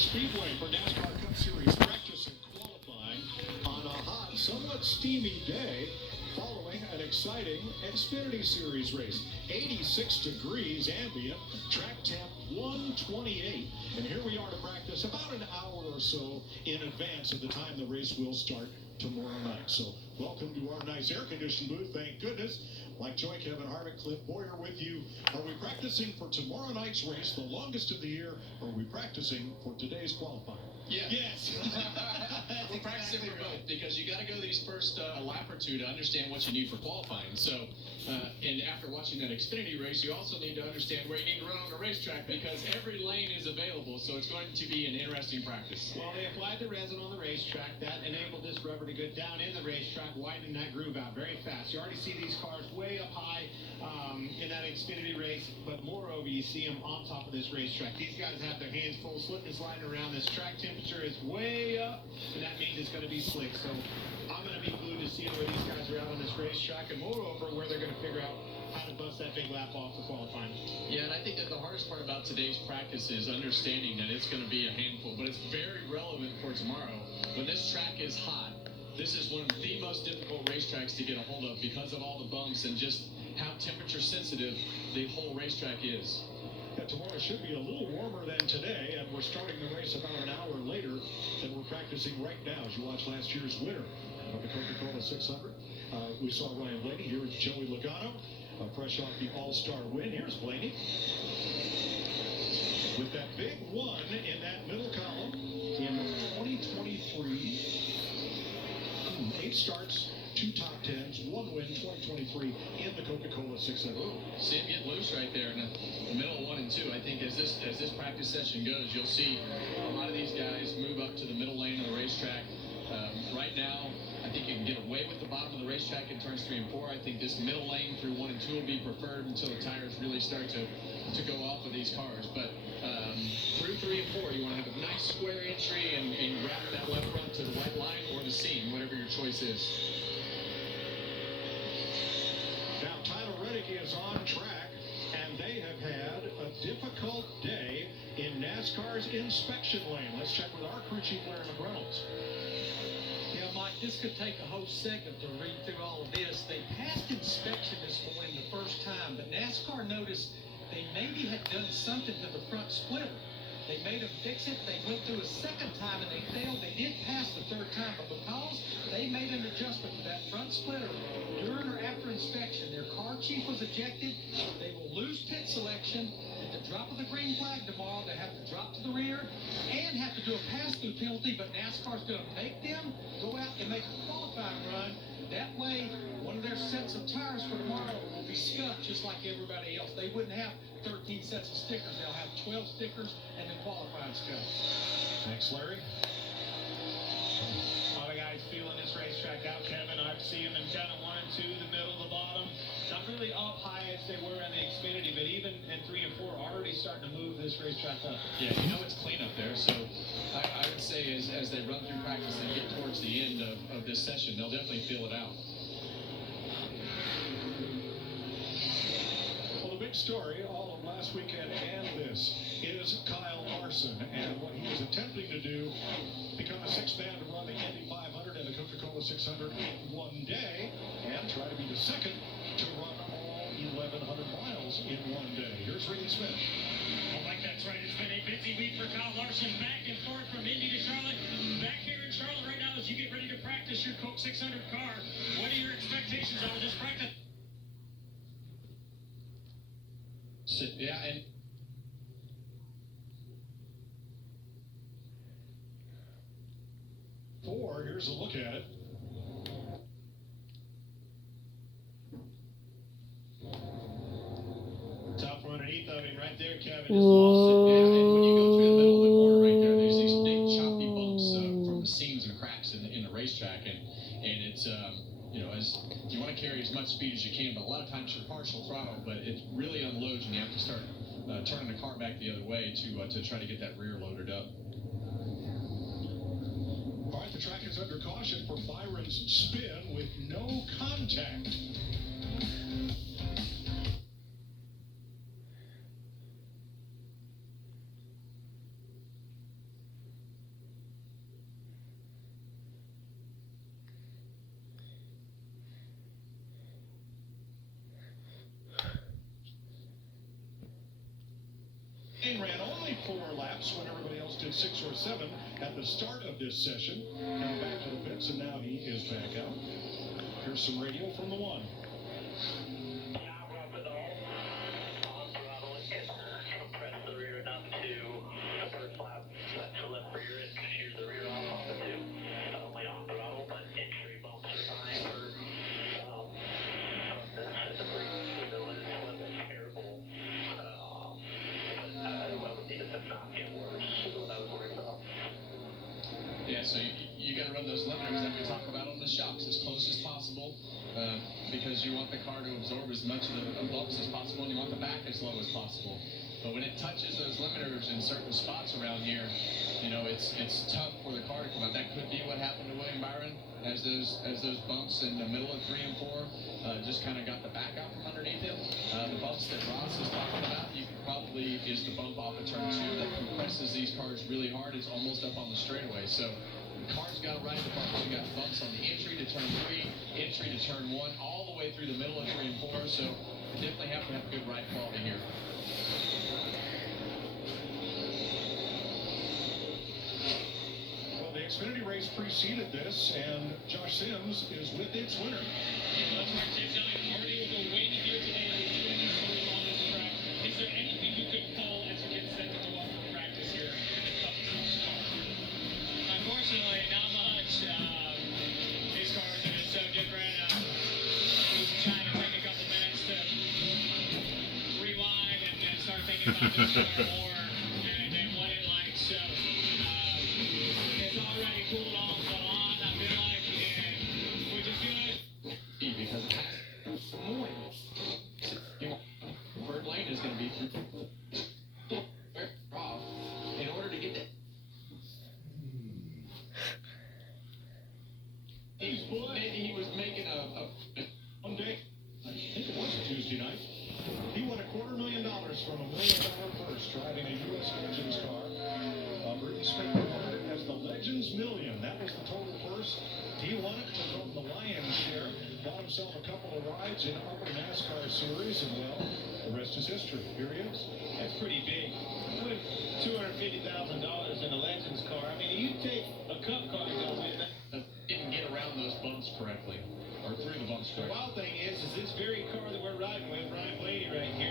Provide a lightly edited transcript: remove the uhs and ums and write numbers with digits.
Speedway for NASCAR Cup Series practice and qualifying on a hot, somewhat steamy day following an exciting Xfinity Series race. 86 degrees ambient, track temp 128, and here we are to practice about an hour or so in advance of the time the race will start tomorrow night. So welcome to our nice air-conditioned booth, thank goodness. Like Joy, Kevin Harvick, Cliff Boyer with you. Are we practicing for tomorrow night's race, the longest of the year, or are we practicing for today's qualifying? Yeah. Yes. We're practicing for both because you got to go these first lap or two to understand what you need for qualifying. So, and after watching that Xfinity race, you also need to understand where you need to run on the racetrack because every lane is available. So it's going to be an interesting practice. Well, they applied the resin on the racetrack. That enabled this rubber to go down in the racetrack, widening that groove out very fast. You already see these cars way up high in that Xfinity race, but moreover, you see them on top of this racetrack. These guys have their hands full, slipping and sliding around. This track temperature is way up, and that means it's going to be slick. So I'm going to be glued to seeing where these guys are out on this racetrack, and moreover, where they're going to figure out how to bust that big lap off for qualifying. Yeah, and I think that the hardest part about today's practice is understanding that it's going to be a handful, but it's very relevant for tomorrow. When this track is hot, this is one of the most difficult racetracks to get a hold of because of all the bumps and just how temperature sensitive the whole racetrack is. Yeah, tomorrow should be a little warmer than today, and we're starting the race about an hour later than we're practicing right now as you watch last year's winner of the Coca-Cola 600. We saw Ryan Blaney. Here is Joey Logano, fresh off the All-Star win. Here's Blaney with that big one in that middle column in 2023. 8 starts, 2 top 10s, 1 win, 2023 in the Coca-Cola 600. See him get loose right there in the middle of 1 and 2. I think as this practice session goes, you'll see a lot of these guys move up to the middle lane of the racetrack. Right now, I think you can get away with the bottom of the racetrack in turns 3 and 4. I think this middle lane through 1 and 2 will be preferred until the tires really start to go off of these cars. But through 3 and 4, you want to have a nice square entry and wrap that left front to the white line or the seam, whatever your choice is. Now, Tyler Reddick is on track, and they have had a difficult day in NASCAR's inspection lane. Let's check with our crew chief, Larry McReynolds. Yeah, Mike, this could take a whole segment to read through all of this. They passed inspection this morning the first time, but NASCAR noticed they maybe had done something to the front splitter. They made them fix it. They went through a second time and they failed. They did pass the third time, but because they made an adjustment to that front splitter during or after inspection, their car chief was ejected. They will lose pit selection. At the drop of the green flag tomorrow, they have to drop to the rear and have to do a pass-through penalty, but NASCAR's going to make them go out and make a qualifying run. That way, one of their sets of tires for tomorrow will be scuffed just like everybody else. They wouldn't have 13 sets of stickers. They'll have 12 stickers and then qualifying scuffs. Thanks, Larry. All the guys feeling this racetrack out, Kevin. I've seen them kind of 1 and 2, the middle, the bottom. Not really up high as they were in the Xfinity, but even in 3 and 4, already starting to move this racetrack up. Yeah, you know it's clean up there, so I would say as they run through practice and get towards the end of this session, they'll definitely feel it out. Well, the big story all of last weekend and this is Kyle Larson and what he is attempting to do, become the 6th man to run the Indy 500 and the Coca-Cola 600 in 1 day, and try to be the 2nd to run all 1,100 miles in 1 day. Here's Ricky Smith. Well, Mike, that's right. It's been a busy week for Kyle Larson, back and forth from Indy to Charlotte. Back here in Charlotte right now as you get ready to practice your Coke 600 car. What are your expectations on this practice? Yeah, and here's a look at it. Top one underneath of him right there, Kevin. just lost it. Yeah, and when you go through the middle of the corner right there, there's these big choppy bumps from the seams and cracks in the racetrack, and it's as you want to carry as much speed as you can, but a lot of times you're partial throttle, but it really unloads and you have to start turning the car back the other way to try to get that rear loaded up. All right, the track is under caution for Byron's spin with no contact. 4 laps when everybody else did 6 or 7 at the start of this session. Now back to the pits, and now he is back out. Here's some radio from the one. Yeah, so you got to run those limiters that we talk about on the shocks as close as possible, because you want the car to absorb as much of the bumps as possible, and you want the back as low as possible. But when it touches those limiters in certain spots around here, you know, it's tough for the car to come out. That could be what happened to William Byron as those bumps in the middle of 3 and 4 just kind of got the back out from underneath him. The bumps that Ross is talking about, you could probably is the bump off of turn 2 that compresses these cars really hard. It's almost up on the straightaway. So the car's got right the bumps. You got bumps on the entry to turn 3, entry to turn 1, all the way through the middle of 3 and 4. So you definitely have to have good ride quality here. Well, the Xfinity race preceded this, and Josh Sims is with its winner. That's right, James Elliott already with a win here today on this track. Is there anything you could pull as you get set to go up for practice here in the Cup car? Unfortunately, not much. These cars are just so different. Just trying to take a couple minutes to rewind and start thinking about this car more and what it likes. So it's already cooled off a lot, I feel like, and which is good. Because third lane is going to be off in order to get that. Maybe he was making One day, I think it was a Tuesday night, he won $250,000 from $1 million purse driving a U.S. Legends car. Burton Smith won it as the Legends Million. That was the total purse. He won it from the Lion's share. Bought himself a couple of rides in upper NASCAR series, and well, the rest is history. Here he is. That's pretty big. What if $250,000 in a Legends car? I mean, you take a Cup car and go win that. Didn't get around those bumps correctly, or through the bumps The correctly. wild thing is this very car that we're riding with, Ryan Blaney right here,